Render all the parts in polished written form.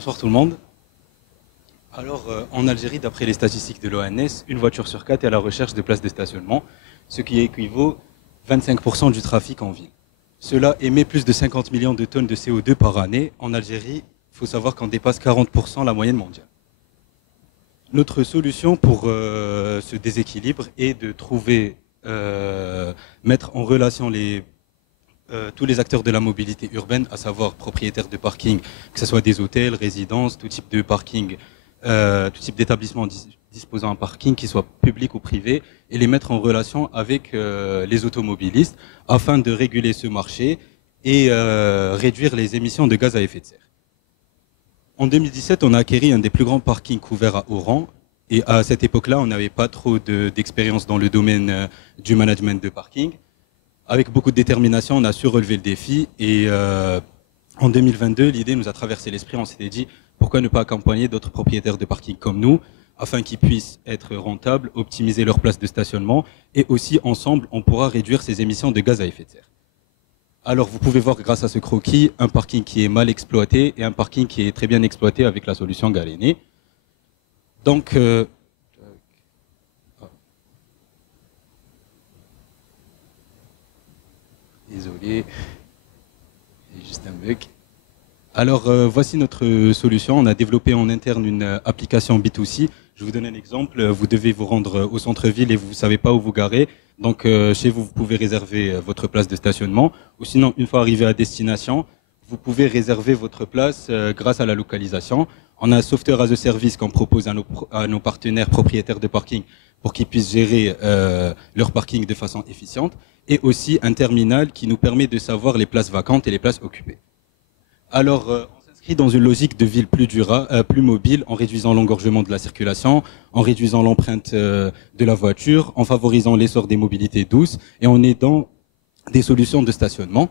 Bonsoir tout le monde. Alors, en Algérie, d'après les statistiques de l'ONS, une voiture sur quatre est à la recherche de places de stationnement, ce qui équivaut 25% du trafic en ville. Cela émet plus de 50 millions de tonnes de CO2 par année. En Algérie, il faut savoir qu'on dépasse 40% la moyenne mondiale. Notre solution pour ce déséquilibre est de trouver, mettre en relation tous les acteurs de la mobilité urbaine, à savoir propriétaires de parking, que ce soit des hôtels, résidences, tout type de parking, tout type d'établissement disposant d'un parking, qu'il soit public ou privé, et les mettre en relation avec les automobilistes afin de réguler ce marché et réduire les émissions de gaz à effet de serre. En 2017, on a acquéri un des plus grands parkings couverts à Oran. Et à cette époque-là, on n'avait pas trop d'expérience dans le domaine du management de parking. Avec beaucoup de détermination, on a su relever le défi. Et en 2022, l'idée nous a traversé l'esprit. On s'était dit, pourquoi ne pas accompagner d'autres propriétaires de parking comme nous, afin qu'ils puissent être rentables, optimiser leur place de stationnement. Et aussi, ensemble, on pourra réduire ces émissions de gaz à effet de serre. Alors, vous pouvez voir grâce à ce croquis, un parking qui est mal exploité et un parking qui est très bien exploité avec la solution galénée. Donc, désolé, c'est juste un bug. Alors, voici notre solution. On a développé en interne une application B2C. Je vous donne un exemple. Vous devez vous rendre au centre-ville et vous ne savez pas où vous garer. Donc, chez vous, vous pouvez réserver votre place de stationnement. Ou sinon, une fois arrivé à destination, vous pouvez réserver votre place grâce à la localisation. On a un software as a service qu'on propose à nos partenaires propriétaires de parking pour qu'ils puissent gérer leur parking de façon efficiente. Et aussi un terminal qui nous permet de savoir les places vacantes et les places occupées. Alors, on s'inscrit dans une logique de ville plus durable, plus mobile, en réduisant l'engorgement de la circulation, en réduisant l'empreinte de la voiture, en favorisant l'essor des mobilités douces et en aidant des solutions de stationnement.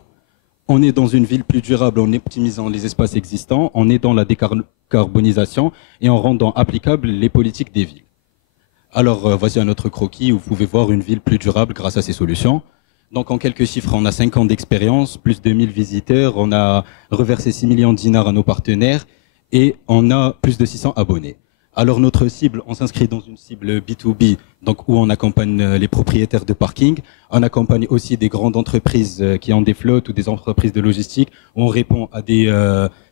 On est dans une ville plus durable en optimisant les espaces existants, en aidant la décarbonisation et en rendant applicables les politiques des villes. Alors, voici un autre croquis où vous pouvez voir une ville plus durable grâce à ces solutions. Donc, en quelques chiffres, on a 5 ans d'expérience, plus de 1000 visiteurs, on a reversé 6 millions de dinars à nos partenaires et on a plus de 600 abonnés. Alors, notre cible, on s'inscrit dans une cible B2B, donc où on accompagne les propriétaires de parking. On accompagne aussi des grandes entreprises qui ont des flottes ou des entreprises de logistique où on répond à des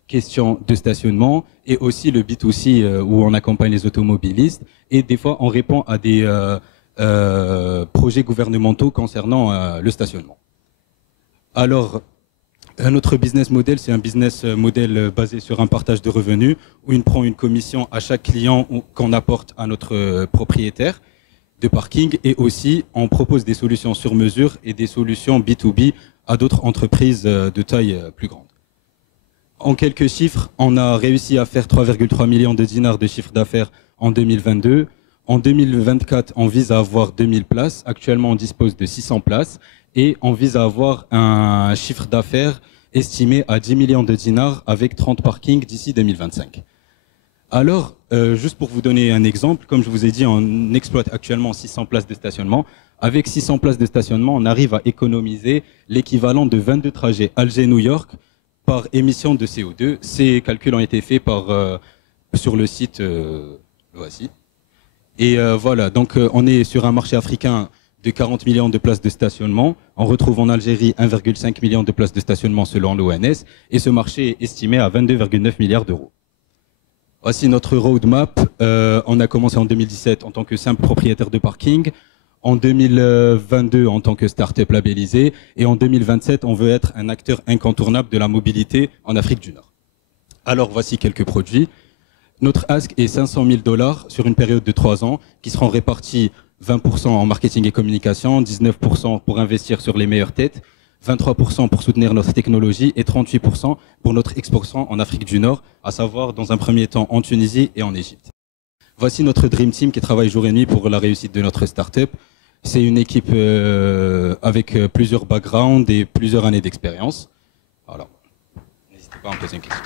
questions de stationnement et aussi le B2C où on accompagne les automobilistes et des fois on répond à des projets gouvernementaux concernant le stationnement. Alors, notre business model, c'est un business model basé sur un partage de revenus où on prend une commission à chaque client qu'on apporte à notre propriétaire de parking et aussi on propose des solutions sur mesure et des solutions B2B à d'autres entreprises de taille plus grande. En quelques chiffres, on a réussi à faire 3,3 millions de dinars de chiffre d'affaires en 2022. En 2024, on vise à avoir 2000 places. Actuellement, on dispose de 600 places et on vise à avoir un chiffre d'affaires estimé à 10 millions de dinars avec 30 parkings d'ici 2025. Alors, juste pour vous donner un exemple, comme je vous ai dit, on exploite actuellement 600 places de stationnement. Avec 600 places de stationnement, on arrive à économiser l'équivalent de 22 trajets Alger-New York par émission de CO2. Ces calculs ont été faits sur le site, voici. Et voilà, donc on est sur un marché africain de 40 millions de places de stationnement. On retrouve en Algérie 1,5 million de places de stationnement selon l'ONS. Et ce marché est estimé à 22,9 milliards d'euros. Voici notre roadmap. On a commencé en 2017 en tant que simple propriétaire de parking. En 2022 en tant que start-up labellisé. Et en 2027, on veut être un acteur incontournable de la mobilité en Afrique du Nord. Alors voici quelques produits. Notre ask est 500 000 $ sur une période de 3 ans qui seront répartis 20% en marketing et communication, 19% pour investir sur les meilleures têtes, 23% pour soutenir notre technologie et 38% pour notre expansion en Afrique du Nord, à savoir dans un premier temps en Tunisie et en Égypte. Voici notre Dream Team qui travaille jour et nuit pour la réussite de notre start-up. C'est une équipe avec plusieurs backgrounds et plusieurs années d'expérience. Voilà. N'hésitez pas à me poser une question.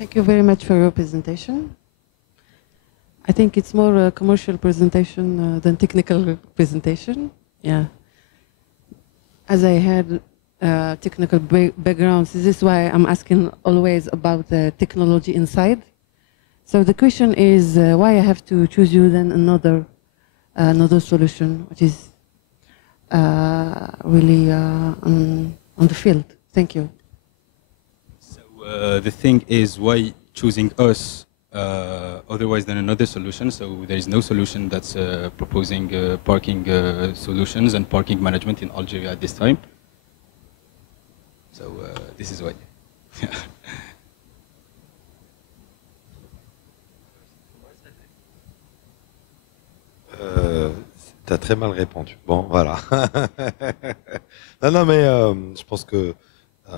Thank you very much for your presentation. I think it's more a commercial presentation than technical presentation. Yeah. As I had technical backgrounds, this is why I'm asking always about the technology inside. So the question is why I have to choose you than another solution, which is really on the field. Thank you. So the thing is, why choosing us otherwise than another solution? So there is no solution that's proposing parking solutions and parking management in Algeria at this time. So this is why. T'as très mal répondu. Bon, voilà. Non, mais je pense que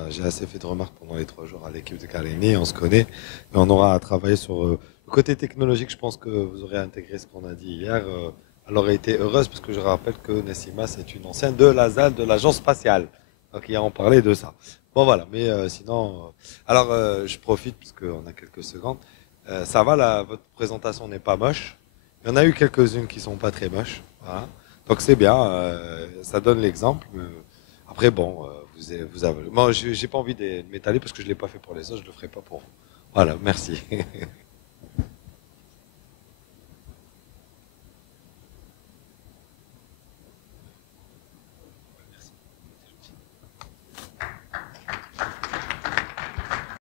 j'ai assez fait de remarques pendant les 3 jours à l'équipe de Carini, on se connaît, et on aura à travailler sur le côté technologique. Je pense que vous aurez intégré ce qu'on a dit hier. Elle aurait été heureuse, parce que je rappelle que Nessima, c'est une ancienne de l'ASAL, de l'Agence spatiale. Donc, il a en parlé de ça. Bon, voilà, mais sinon... alors, je profite, parce qu'on a quelques secondes. Ça va, là, votre présentation n'est pas moche. Il y en a eu quelques-unes qui sont pas très moches. Voilà. Donc c'est bien, ça donne l'exemple. Après, bon, vous avez... Moi, j'ai pas envie de m'étaler parce que je l'ai pas fait pour les autres, je le ferai pas pour vous. Voilà, merci.